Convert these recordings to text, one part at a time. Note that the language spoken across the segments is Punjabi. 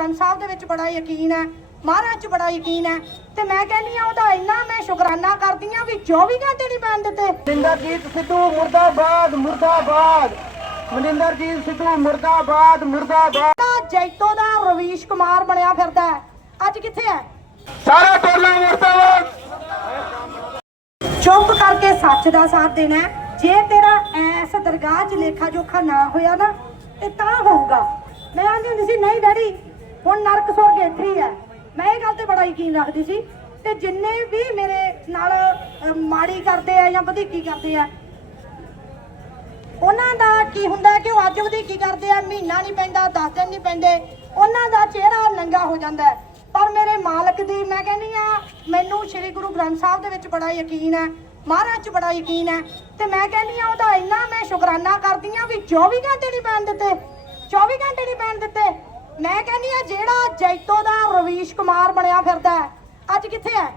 ਗ੍ਰੰਥ ਸਾਹਿਬ ਦੇ ਵਿੱਚ ਬੜਾ ਯਕੀਨ ਹੈ ਮਹਾਰਾਜ 'ਚ ਬੜਾ ਯਕੀਨ ਹੈ ਤੇ ਮੈਂ ਕਹਿੰਦੀ ਆ ਉਹਦਾ ਇੰਨਾ ਮੈਂ ਸ਼ੁਕਰਾਨਾ ਕਰਦੀ ਆ ਵੀ 24 ਘੰਟੇ ਨਹੀਂ ਪੈਣ ਦਿੱਤੇ ਮਨਿੰਦਰਜੀਤ ਸਿੱਧੂ ਮੁਰਦਾਬਾਦ ਮੁਰਦਾਬਾਦ ਮਨਿੰਦਰਜੀਤ ਸਿੱਧੂ ਮੁਰਦਾਬਾਦ ਮੁਰਦਾਬਾਦ ਜੈਤੋ ਦਾ ਰਵੀਸ਼ ਕੁਮਾਰ ਬਣਿਆ ਫਿਰਦਾ ਹੈ। ਅੱਜ ਕਿੱਥੇ ਹੈ ਸਾਰਾ ਟੋਲਾ ਮੁਰਦਾਬਾਦ ਚੁੱਪ ਕਰਕੇ ਸੱਚ ਦਾ ਸਾਥ ਦੇਣਾ। ਜੇ ਤੇਰਾ ਐਸ ਦਰਗਾਹ 'ਚ ਲੇਖਾ ਜੋਖਾ ਨਾ ਹੋਇਆ ਨਾ ਤੇ ਤਾਂ ਹੋਊਗਾ ਮੈਂ ਆਂਦੀ ਹੁੰਦੀ ਸੀ ਨਹੀਂ ਡੈਡੀ ਹੁਣ ਨਰਕ ਸੁਰਗ ਇੱਥੇ ਹੀ ਹੈ। ਮੈਂ ਇਹ ਗੱਲ ਤੇ ਬੜਾ ਯਕੀਨ ਰੱਖਦੀ ਸੀ ਤੇ ਜਿੰਨੇ ਵੀ ਮੇਰੇ ਨਾਲ ਮਾੜੀ ਕਰਦੇ ਆ ਜਾਂ ਵਧੀਕੀ ਕਰਦੇ ਆ, ਉਹਨਾਂ ਦਾ ਕੀ ਹੁੰਦਾ ਕਿ ਉਹ ਅੱਜ ਵਧੀਕੀ ਕਰਦੇ ਆ, ਮਹੀਨਾ ਨਹੀਂ ਪੈਂਦਾ 10 ਦਿਨ ਨਹੀਂ ਪੈਂਦੇ, ਉਹਨਾਂ ਦਾ ਚਿਹਰਾ ਨੰਗਾ ਹੋ ਜਾਂਦਾ ਪਰ ਮੇਰੇ ਮਾਲਕ ਦੀ ਮੈਂ ਕਹਿੰਦੀ ਆ, ਮੈਨੂੰ ਸ੍ਰੀ ਗੁਰੂ ਗ੍ਰੰਥ ਸਾਹਿਬ ਦੇ ਵਿੱਚ ਬੜਾ ਯਕੀਨ ਹੈ, ਮਹਾਰਾਜ 'ਚ ਬੜਾ ਯਕੀਨ ਹੈ ਤੇ ਮੈਂ ਕਹਿੰਦੀ ਆ, ਉਹਦਾ ਇੰਨਾ ਮੈਂ ਸ਼ੁਕਰਾਨਾ ਕਰਦੀ ਆ ਵੀ 24 ਘੰਟੇ ਨਹੀਂ ਪੈਣ ਦਿੱਤੇ 24 ਘੰਟੇ ਨਹੀਂ ਪੈਣ ਦਿੱਤੇ। ਮੈਂ ਕਹਿੰਦੀ ਆ, ਜਿਹੜਾ ਜੈਤੋ ਦਾ ਰਵੀਸ਼ ਕੁਮਾਰ ਬਣਿਆ ਫਿਰਦਾ ਅੱਜ ਕਿੱਥੇ ਹੈ?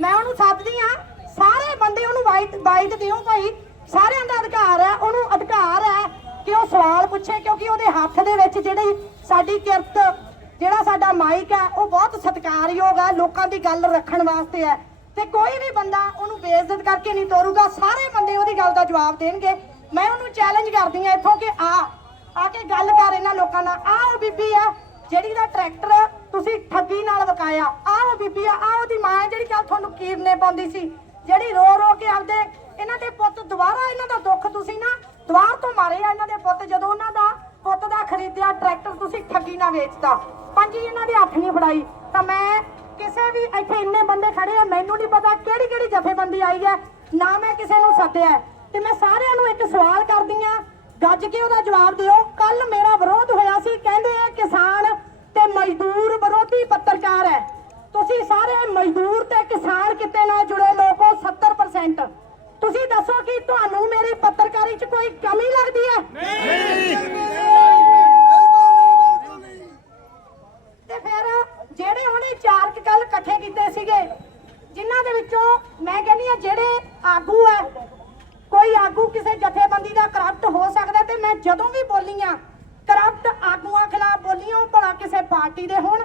ਮੈਂ ਉਹਨੂੰ ਸੱਦਦੀ ਆ, ਸਾਰੇ ਬੰਦੇ ਉਹਨੂੰ ਵਾਈਟ ਵਾਈਟ ਦਿਓ ਭਾਈ। ਸਾਰਿਆਂ ਦਾ ਅਧਿਕਾਰ ਹੈ, ਉਹਨੂੰ ਅਧਿਕਾਰ ਹੈ ਕਿ ਉਹ ਸਵਾਲ ਪੁੱਛੇ, ਕਿਉਂਕਿ ਉਹਦੇ ਹੱਥ ਦੇ ਵਿੱਚ ਜਿਹੜੀ ਸਾਡੀ ਕਿਰਤ, ਜਿਹੜਾ ਸਾਡਾ ਮਾਈਕ ਹੈ, ਉਹ ਬਹੁਤ ਸਤਿਕਾਰਯੋਗ ਹੈ, ਲੋਕਾਂ ਦੀ ਗੱਲ ਰੱਖਣ ਵਾਸਤੇ ਹੈ। ਤੇ ਕੋਈ ਵੀ ਬੰਦਾ ਉਹਨੂੰ ਬੇਇੱਜ਼ਤ ਕਰਕੇ ਨਹੀਂ ਤੋਰੂਗਾ, ਸਾਰੇ ਬੰਦੇ ਉਹਦੀ ਗੱਲ ਦਾ ਜਵਾਬ ਦੇਣਗੇ। ਮੈਂ ਉਹਨੂੰ ਚੈਲੰਜ ਕਰਦੀ ਆ ਇੱਥੋਂ ਕਿ ਆ ਆ ਕੇ ਗੱਲ ਕਰ ਇਹਨਾਂ ਲੋਕਾਂ ਨਾਲ। ਆ ਉਹ ਬੀਬੀ ਆ ਜਿਹੜੀ ਦਾ ਟਰੈਕਟਰ ਤੁਸੀਂ ਠੱਗੀ ਨਾਲ ਵਕਾਇਆ। ਆ ਉਹ ਬੀਬੀ ਆ ਆ ਉਹਦੀ ਮਾਂ ਹੈ ਜਿਹੜੀ ਕੱਲ ਤੁਹਾਨੂੰ ਕੀਰਨੇ ਪਾਉਂਦੀ ਸੀ। ਜਿਹੜੀ ਰੋ ਰੋ ਕੇ ਆਪਦੇ ਇਹਨਾਂ ਦੇ ਪੁੱਤ ਦੁਬਾਰਾ ਇਹਨਾਂ ਦਾ ਦੁੱਖ ਤੁਸੀਂ ਨਾ ਦੁਆਰ ਤੋਂ ਮਾਰੇ ਆ ਇਹਨਾਂ ਦੇ ਪੁੱਤ, ਜਦੋਂ ਉਹਨਾਂ ਦਾ ਪੁੱਤ ਦਾ ਖਰੀਦਿਆ ਟਰੈਕਟਰ, ਤੁਸੀਂ ਠੱਗੀ ਨਾਲ ਵੇਚਤਾ। ਪੰਜੀ ਇਹਨਾਂ ਦੇ ਹੱਥ ਨਹੀਂ ਫੜਾਈ। ਤਾਂ ਮੈਂ ਕਿਸੇ ਵੀ ਇੱਥੇ ਇੰਨੇ ਬੰਦੇ ਖੜੇ ਆ, ਮੈਨੂੰ ਨਹੀਂ ਪਤਾ ਕਿਹੜੀ ਕਿਹੜੀ ਜਥੇਬੰਦੀ ਆਈ ਹੈ। ਨਾ ਮੈਂ ਕਿਸੇ ਨੂੰ ਸੱਦਿਆ। ਤੇ ਮੈਂ ਸਾਰਿਆਂ ਨੂੰ ਇੱਕ ਸਵਾਲ ਕਰਦੀ ਆ ਗੱਜ ਕੇ ਉਹਦਾ ਜਵਾਬ ਦਿਓ। ਕੱਲ ਮੇਰਾ ਵਿਰੋਧ ਹੋਇਆ ਸੀ ਕਹਿੰਦੇ ਇਹ ਕਿਸਾਨ ਤੇ ਮਜ਼ਦੂਰ ਵਿਰੋਧੀ ਪੱਤਰਕਾਰ ਹੈ। ਤੁਸੀਂ ਸਾਰੇ ਮਜ਼ਦੂਰ ਤੇ ਕਿਸਾਨ ਕਿਤੇ ਨਾਲ ਜੁੜੇ ਲੋਕ ਹੋ 70% ਤੁਸੀਂ ਦੱਸੋ ਕਿ ਤੁਹਾਨੂੰ ਮੇਰੀ ਪੱਤਰਕਾਰੀ 'ਚ ਕੋਈ ਕਮੀ ਲੱਗਦੀ ਹੈ? ਤੇ ਫਿਰ ਜਿਹੜੇ ਉਹਨੇ ਚਾਰ ਕੱਲ ਇਕੱਠੇ ਕੀਤੇ ਸੀਗੇ ਜਿਨ੍ਹਾਂ ਦੇ ਵਿੱਚੋਂ ਮੈਂ ਕਹਿੰਦੀ ਆ ਜਿਹੜੇ ਆਗੂ ਹੈ ਕੋਈ ਆਗੂ ਕਿਸੇ ਜਥੇਬੰਦੀ ਦਾ ਕਰਪਟ ਹੋ ਸਕਦਾ ਮੈਂ ਜਦੋਂ ਵੀ ਬੋਲੀ ਆ ਕਰਪਟ ਆਗੂਆਂ ਖਿਲਾਫ ਬੋਲੀ ਆ ਭਲਾ ਕਿਸੇ ਪਾਰਟੀ ਦੇ ਹੋਣ,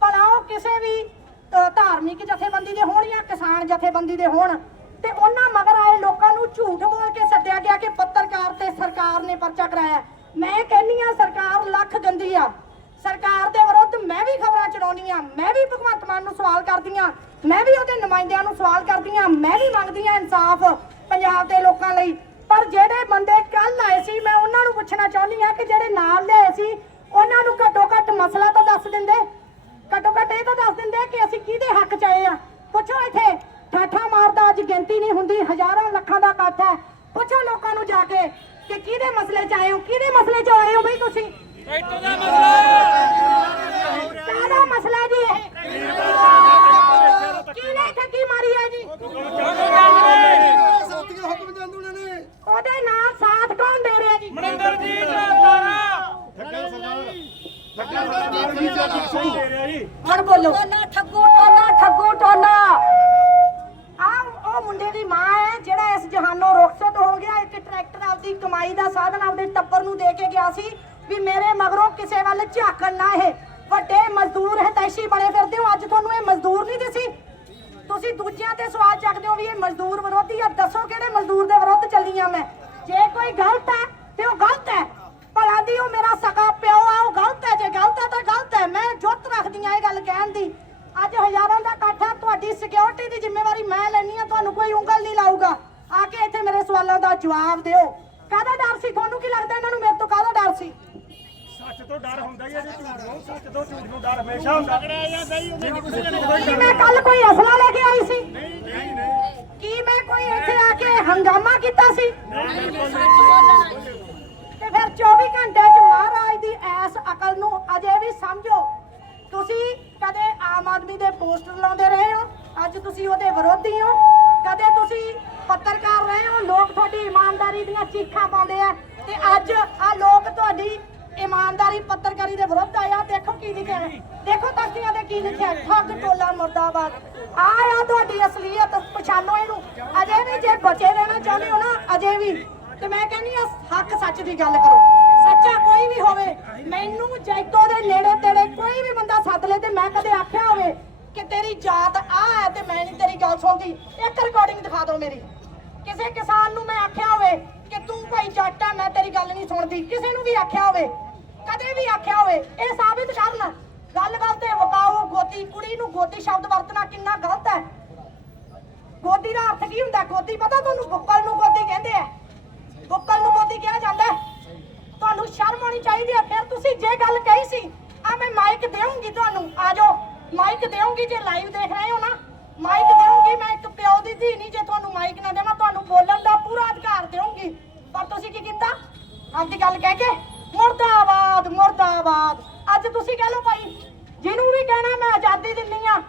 ਭਲਾ ਉਹ ਕਿਸੇ ਵੀ ਧਾਰਮਿਕ ਜਥੇਬੰਦੀ ਦੇ ਹੋਣ ਜਾਂ ਕਿਸਾਨ ਜਥੇਬੰਦੀ ਦੇ ਹੋਣ। ਤੇ ਉਹਨਾਂ ਮਗਰ ਆਏ ਲੋਕਾਂ ਨੂੰ ਝੂਠ ਬੋਲ ਕੇ ਸੱਦਿਆ ਗਿਆ ਕਿ ਪੱਤਰਕਾਰ ਤੇ ਸਰਕਾਰ ਨੇ ਪਰਚਾ ਕਰਾਇਆ। ਮੈਂ ਕਹਿੰਨੀ ਆ ਸਰਕਾਰ ਲੱਖ ਗੰਦੀ ਆ। ਸਰਕਾਰ ਦੇ ਵਿਰੁੱਧ ਮੈਂ ਵੀ ਖਬਰਾਂ ਚਲਾਉਣੀ ਆ ਮੈਂ ਵੀ ਭਗਵੰਤ ਮਾਨ ਨੂੰ ਸਵਾਲ ਕਰਦੀ ਆ ਮੈਂ ਵੀ ਉਹਦੇ ਨੁਮਾਇੰਦਿਆਂ ਨੂੰ ਸਵਾਲ ਕਰਦੀ ਆ ਮੈਂ ਵੀ ਮੰਗਦੀ ਆ ਇਨਸਾਫ। ਪੰਜਾਬ ਦੇ ਲੋਕਾਂ ਲਈ ਪਰ ਜਿਹੜੇ ਬੰਦੇ ਕੱਲ ਆਏ ਸੀ ਮੈਂ ਉਹਨਾਂ ਨੂੰ ਪੁੱਛਣਾ ਚਾਹੁੰਦੀ ਆ ਕਿ ਜਿਹੜੇ ਨਾਲ ਲਿਆਏ ਸੀ ਉਹਨਾਂ ਨੂੰ ਘੱਟੋ ਘੱਟ ਮਸਲਾ ਤਾਂ ਦੱਸ ਦਿੰਦੇ। ਘੱਟੋ ਘੱਟ ਇਹ ਤਾਂ ਦੱਸ ਦਿੰਦੇ ਕਿ ਅਸੀਂ ਕਿਹਦੇ ਹੱਕ ਚ ਆਏ ਆ। ਪੁੱਛੋ ਇੱਥੇ ਠਾਠਾ ਮਾਰਦਾ ਅੱਜ ਗਿਣਤੀ ਨਹੀਂ ਹੁੰਦੀ ਹਜ਼ਾਰਾਂ ਲੱਖਾਂ ਦਾ ਇਕੱਠ ਹੈ। ਪੁੱਛੋ ਲੋਕਾਂ ਨੂੰ ਜਾ ਕੇ ਕਿ ਕਿਹਦੇ ਮਸਲੇ ਚ ਆਏ ਹੋ ਕਿਹਦੇ ਮਸਲੇ ਚ ਆਏ ਹੋ ਬਈ ਤੁਸੀਂ? ਕਾਹਦਾ ਮਸਲਾ ਜੀ ਇਹ ਕਿਹਨੇ ਇੱਥੇ ਕੀ ਮਾਰੀ ਹੈ ਜੀ ਸਾਥੀਆਂ ਹੁਕਮ ਜਾਂਦੇ ਨੇ ਉਹਦੇ ਨਾਲ ਸਾਥ ਕੌਣ ਦੇ ਰਿਹਾ ਜੀ ਮਨਿੰਦਰਜੀਤ ਤਾਰਾ ਹੁਣ ਬੋਲੋ। ਟੋਨਾ ਠੱਗੂ ਟੋਨਾ ਠੱਗੂ ਟੋਨਾ ਆ ਉਹ ਮੁੰਡੇ ਦੀ ਮਾਂ ਹੈ ਜਿਹੜਾ ਇਸ ਜਹਾਨੋਂ ਰੁਖਸਤ ਹੋ ਗਿਆ ਇੱਕ ਟਰੈਕਟਰ ਆਪਦੀ ਕਮਾਈ ਦਾ ਸਾਧਨ ਆਪਦੇ ਟੱਬਰ ਨੂੰ ਦੇ ਕੇ ਗਿਆ ਸੀ ਵੀ ਮੇਰੇ ਮਗਰੋਂ ਕਿਸੇ ਵੱਲ ਝਾਕਣ ਨਾ ਇਹ। ਵੱਡੇ ਮਜ਼ਦੂਰ ਹਤੈਸ਼ੀ ਬਣੇ ਫਿਰਦੇ ਹੋ ਅੱਜ ਤੁਹਾਨੂੰ ਇਹ ਮਜ਼ਦੂਰ ਨਹੀਂ ਦਿਸੀ। ਤੁਸੀਂ ਦੂਜਿਆਂ ਤੇ ਸਵਾਲ ਚੱਕਦੇ ਹੋ ਵੀ ਇਹ ਮਜ਼ਦੂਰ ਵਿਰੋਧੀ ਆ ਦੱਸੋ ਕਿਹੜੇ ਮਜ਼ਦੂਰ ਦੇ ਵਿਰੁੱਧ ਚੱਲੀ ਆ ਮੈਂ। ਜੇ ਕੋਈ ਗਲਤ ਹੈ ਤੇ ਉਹ ਗਲਤ ਹੈ। ਭਲਾ ਦੀ ਉਹ ਮੇਰਾ ਸਕਾ ਪਿਓ ਆ ਉਹ ਹੈ ਗਲਤ ਹੈ ਮੈਂ ਜੁੱਤ ਰੱਖਦੀ ਆ ਇਹ ਗੱਲ ਕਹਿਣ ਦੀ। ਅੱਜ ਹਜ਼ਾਰਾਂ ਦਾ ਇਕੱਠ ਤੁਹਾਡੀ ਸਿਕਿਉਰਿਟੀ ਦੀ ਜ਼ਿੰਮੇਵਾਰੀ ਮੈਂ ਲੈਣੀ ਆ ਤੁਹਾਨੂੰ ਕੋਈ ਉਂਗਲ ਨਹੀਂ ਲਾਊਗਾ। ਆ ਕੇ ਇੱਥੇ ਮੇਰੇ ਸਵਾਲਾਂ ਦਾ ਜਵਾਬ ਦਿਓ। ਕਾਹਦਾ ਡਰ ਸੀ? ਤੁਹਾਨੂੰ ਕੀ ਲੱਗਦਾ ਇਹਨਾਂ ਨੂੰ ਮੇਰੇ ਤੋਂ ਕਾਹਦਾ ਡਰ ਸੀ? ਸੱਚ ਤੋਂ ਡਰ ਹੁੰਦਾ ਹੀ ਹੈ ਜੀ ਝੂਠ ਨੂੰ। ਸੱਚ ਤੋਂ ਝੂਠ ਨੂੰ ਡਰ ਹਮੇਸ਼ਾ ਹੁੰਦਾ। ਕੀ ਮੈਂ ਕੱਲ ਕੋਈ ਅਸਲਾ ਲੈ ਕੇ ਆਈ ਸੀ। ਕੀ ਮੈਂ ਕੋਈ ਇੱਥੇ ਆ ਕੇ ਹੰਗਾਮਾ ਕੀਤਾ ਸੀ? ਤੇ ਫਿਰ 24 ਘੰਟੇ ਚ ਮਹਾਰਾਜ ਦੀ ਐਸ ਅਕਲ ਨੂੰ ਅਜੇ ਵੀ ਸਮਝੋ ਤੁਸੀਂ ਕਦੇ ਆਮ ਆਦਮੀ ਦੇ ਪੋਸਟਰ ਲਾਉਂਦੇ ਰਹੇ ਹੋ ਅੱਜ ਤੁਸੀਂ ਉਹਦੇ ਵਿਰੋਧੀ ਹੋ? ਕਦੇ ਤੁਸੀਂ ਪੱਤਰਕਾਰ ਰਹੇ ਹੋ? ਲੋਕ ਤੁਹਾਡੀ ਇਮਾਨਦਾਰੀ ਦੀਆਂ ਚੀਖਾਂ ਪਾਉਂਦੇ ਆ ਤੇ ਅੱਜ ਆ ਲੋਕ ਤੁਹਾਡੀ ਇਮਾਨਦਾਰੀ ਪੱਤਰਕਾਰੀ ਦੇ ਵਿਰੁੱਧ ਆਇਆ ਦੇਖੋ ਕੀ ਲਿਖਿਆ ਦੇਖੋ ਤਖਤੀਆਂ ਤੇ ਕੀ ਲਿਖਿਆ ਠੱਗ ਟੋਲਾ ਮੁਰਦਾਬਾਦ। ਆ ਆ ਤੁਹਾਡੀ ਅਸਲੀਅਤ। ਪਛਾਣੋ ਇਹਨੂੰ। ਅਜੇ ਵੀ ਜੇ ਬਚੇ ਰਹਿਣਾ ਚਾਹੁੰਦੇ ਹੋ ਨਾ, ਅਜੇ ਵੀ। ਤੇ ਮੈਂ ਕਹਿੰਦੀ ਆ ਹੱਕ ਸੱਚ ਦੀ ਗੱਲ ਕਰੋ। ਸੱਚਾ ਕੋਈ ਵੀ ਹੋਵੇ, ਮੈਨੂੰ ਜੈਤੋ ਦੇ ਨੇੜੇ ਤੇੜੇ ਕੋਈ ਵੀ ਬੰਦਾ ਸੱਦ ਲੈ ਤੇ ਮੈਂ ਕਦੇ ਕਿ ਤੇਰੀ ਜਾਤ ਆ ਹੈ ਤੇ ਮੈਂ ਨਹੀਂ ਤੇਰੀ ਗੱਲ ਸੁਣਦੀ। ਇੱਕ ਰਿਕਾਰਡਿੰਗ ਦਿਖਾ ਦਿਓ ਮੇਰੀ। ਕਿਸੇ ਕਿਸਾਨ ਨੂੰ ਮੈਂ ਆਖਿਆ ਹੋਵੇ ਕਿ ਤੂੰ ਭਾਈ ਜੱਟ ਹੈ ਮੈਂ ਤੇਰੀ ਗੱਲ ਨਹੀਂ ਸੁਣਦੀ। ਕਿਸੇ ਨੂੰ ਵੀ ਆਖਿਆ ਹੋਵੇ, ਕਦੇ ਵੀ ਆਖਿਆ ਹੋਵੇ, ਇਹ ਸਾਬਿਤ ਕਰਨ। ਗੱਲ ਗੱਲ ਤੇ ਵਕਾਓ ਗੋਦੀ ਕੁੜੀ ਨੂੰ ਗੋਦੀ ਸ਼ਬਦ ਵਰਤਣਾ ਕਿੰਨਾ ਗਲਤ ਹੈ। ਗੋਦੀ ਦਾ ਅਰਥ ਕੀ ਹੁੰਦਾ? ਗੋਦੀ ਪਤਾ ਤੁਹਾਨੂੰ ਬੁੱਕਲ ਨੂੰ ਗੋਦੀ ਕਹਿੰਦੇ ਆ? ਬੁੱਕਲ ਨੂੰ ਗੋਦੀ ਕਿਹਾ ਜਾਂਦਾ ਤੁਹਾਨੂੰ ਸ਼ਰਮ ਆਉਣੀ ਚਾਹੀਦੀ ਹੈ। ਫਿਰ ਤੁਸੀਂ ਜੇ ਗੱਲ ਕਹੀ ਸੀ, ਆ ਮੈਂ ਮਾਈਕ ਦੇਵਾਂਗੀ ਤੁਹਾਨੂੰ। ਆ ਜਾਓ। ਮਾਈਕ ਦੇਵਾਂਗੀ ਜੇ ਲਾਈਵ ਦੇਖ ਰਹੇ ਹੋ ਨਾ। ਮਾਈਕ ਦੇਵਾਂਗੀ ਮੈਂ ਇੱਕ ਪਿਓ ਦੀ ਧੀ ਨਹੀਂ, ਜੇ ਤੁਹਾਨੂੰ ਮਾਈਕ ਨਾ ਦੇਵਾਂ, ਤੁਹਾਨੂੰ ਬੋਲਣ ਦਾ ਪੂਰਾ ਅਧਿਕਾਰ ਦੇਵਾਂਗੀ ਪਰ ਤੁਸੀਂ ਕੀ ਕੀਤਾ? ਆਪਦੀ ਗੱਲ ਕਹਿ ਕੇ, ਮੁਰਦਾਬਾਦ ਮੁਰਦਾਬਾਦ। ਅੱਜ ਤੁਸੀਂ ਕਹਿ ਲਓ ਭਾਈ, ਜਿਹਨੂੰ ਵੀ ਕਹਿਣਾ, ਮੈਂ ਆਜ਼ਾਦੀ ਦਿੰਨੀ ਆ।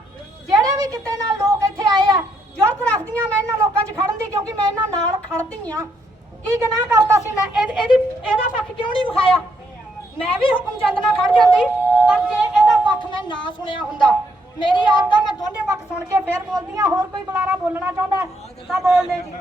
ਜਿਹੜੇ ਵੀ ਕਿਤੇ ਨਾਲ ਲੋਕ ਇੱਥੇ ਆਏ ਆ ਜ਼ਰੂਰਤ ਰੱਖਦੀਆਂ ਮੈਂ ਇਹਨਾਂ ਲੋਕਾਂ 'ਚ ਖੜਨ ਦੀ, ਕਿਉਂਕਿ ਮੈਂ ਇਹਨਾਂ ਨਾਲ ਖੜਦੀ ਆ। ਕੀ ਗੁਨਾਹ ਕਰਤਾ ਸੀ ਮੈਂ? ਇਹਦੀ ਇਹਦਾ ਪੱਖ ਕਿਉਂ ਨਹੀਂ ਵਿਖਾਇਆ? ਮੈਂ ਵੀ ਹੁਕਮ ਹੁਕਮਚੰਦ ਨਾਲ ਖੜ ਜਾਂਦੀ, ਪਰ ਜੇ ਨਾ ਸੁਣਿਆ ਹੁੰਦਾ। ਮੇਰੀ ਆਦਤ ਆ ਮੈਂ ਦੋਨੇ ਪੱਖ ਸੁਣ ਕੇ ਫੇਰ ਬੋਲਦੀ ਆ ਹੋਰ ਕੋਈ ਬੁਲਾਰਾ ਬੋਲਣਾ ਚਾਹੁੰਦਾ ਤਾਂ ਬੋਲ ਦੇ ਜੀ।